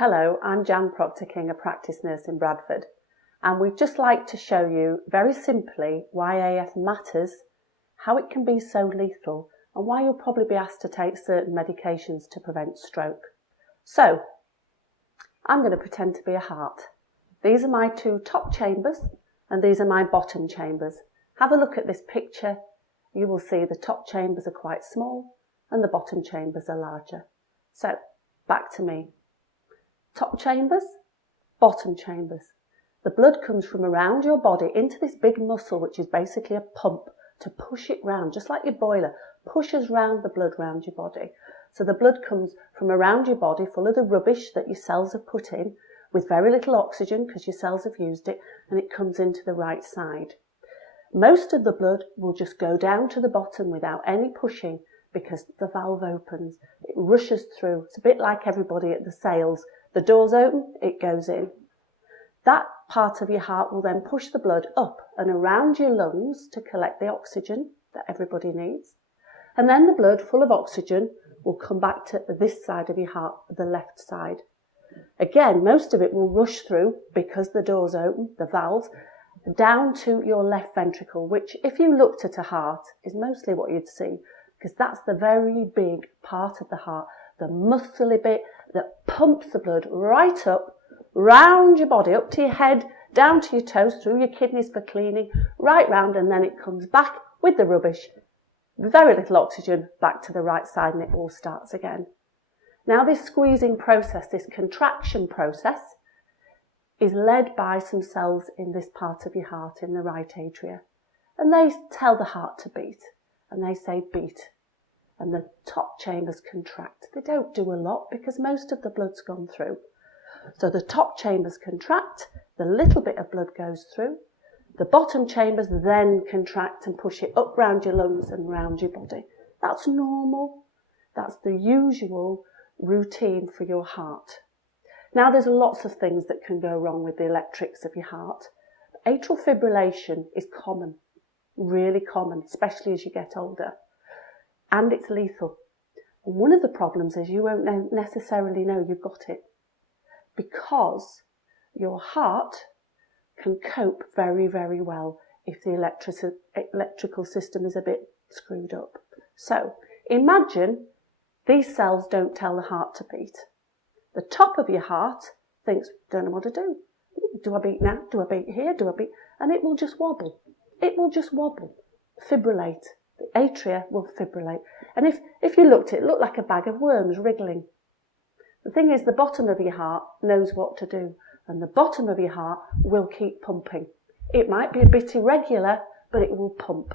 Hello, I'm Jan Proctor-King, a practice nurse in Bradford, and we'd just like to show you very simply why AF matters, how it can be so lethal, and why you'll probably be asked to take certain medications to prevent stroke. So, I'm going to pretend to be a heart. These are my two top chambers, and these are my bottom chambers. Have a look at this picture. You will see the top chambers are quite small, and the bottom chambers are larger. So, back to me. Top chambers, bottom chambers. The blood comes from around your body into this big muscle, which is basically a pump to push it round, just like your boiler, pushes round the blood round your body. So the blood comes from around your body full of the rubbish that your cells have put in, with very little oxygen because your cells have used it, and it comes into the right side. Most of the blood will just go down to the bottom without any pushing because the valve opens. It rushes through. It's a bit like everybody at the sales. The doors open, it goes in. That part of your heart will then push the blood up and around your lungs to collect the oxygen that everybody needs. And then the blood full of oxygen will come back to this side of your heart, the left side. Again, most of it will rush through because the doors open, the valves, down to your left ventricle, which if you looked at a heart is mostly what you'd see, because that's the very big part of the heart, the muscly bit that pumps the blood right up, round your body, up to your head, down to your toes, through your kidneys for cleaning, right round, and then it comes back with the rubbish, very little oxygen, back to the right side, and it all starts again. Now this squeezing process, this contraction process, is led by some cells in this part of your heart, in the right atria. And they tell the heart to beat, and they say beat. And the top chambers contract. They don't do a lot because most of the blood's gone through. So the top chambers contract, the little bit of blood goes through. The bottom chambers then contract and push it up round your lungs and round your body. That's normal. That's the usual routine for your heart. Now there's lots of things that can go wrong with the electrics of your heart. Atrial fibrillation is common, really common, especially as you get older. And it's lethal. And one of the problems is you won't necessarily know you've got it because your heart can cope very, very well if the electrical system is a bit screwed up. So imagine these cells don't tell the heart to beat. The top of your heart thinks, don't know what to do. Do I beat now? Do I beat here? Do I beat? And it will just wobble. It will just wobble. Fibrillate. The atria will fibrillate. And if you looked, it looked like a bag of worms wriggling. The thing is, the bottom of your heart knows what to do. And the bottom of your heart will keep pumping. It might be a bit irregular, but it will pump.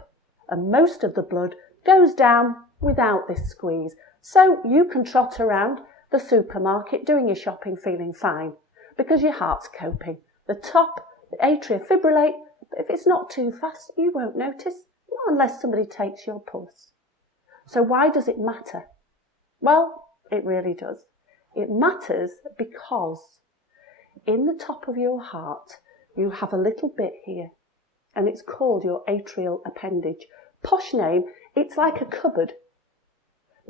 And most of the blood goes down without this squeeze. So you can trot around the supermarket doing your shopping feeling fine because your heart's coping. The top, the atria fibrillate, but if it's not too fast, you won't notice. Not unless somebody takes your pulse. So why does it matter? Well, it really does. It matters because in the top of your heart, you have a little bit here, and it's called your atrial appendage. Posh name, it's like a cupboard.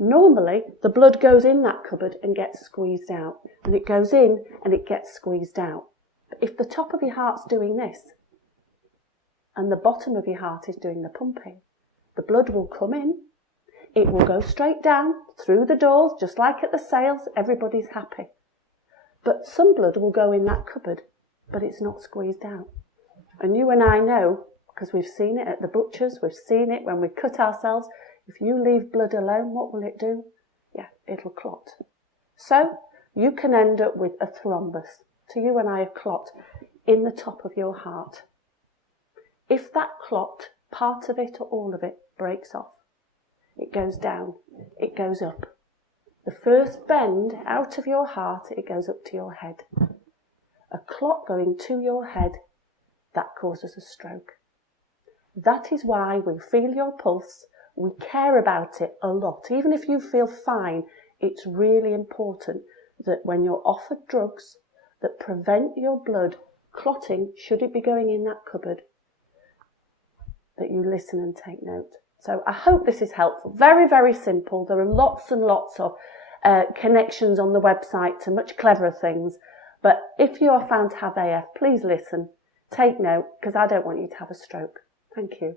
Normally, the blood goes in that cupboard and gets squeezed out, and it goes in and it gets squeezed out. But if the top of your heart's doing this, and the bottom of your heart is doing the pumping, the blood will come in, it will go straight down through the doors, just like at the sales, everybody's happy. But some blood will go in that cupboard, but it's not squeezed out. And you and I know, because we've seen it at the butchers, we've seen it when we cut ourselves, if you leave blood alone, what will it do? Yeah, it'll clot. So you can end up with a thrombus. So you and I, a clot in the top of your heart. If that clot, part of it or all of it, breaks off, it goes down, it goes up. The first bend out of your heart, it goes up to your head. A clot going to your head, that causes a stroke. That is why we feel your pulse, we care about it a lot. Even if you feel fine, it's really important that when you're offered drugs that prevent your blood clotting, should it be going in that cupboard, that you listen and take note. So I hope this is helpful. Very, very simple. There are lots and lots of connections on the website to much cleverer things. But if you are found to have AF, please listen, take note, because I don't want you to have a stroke. Thank you.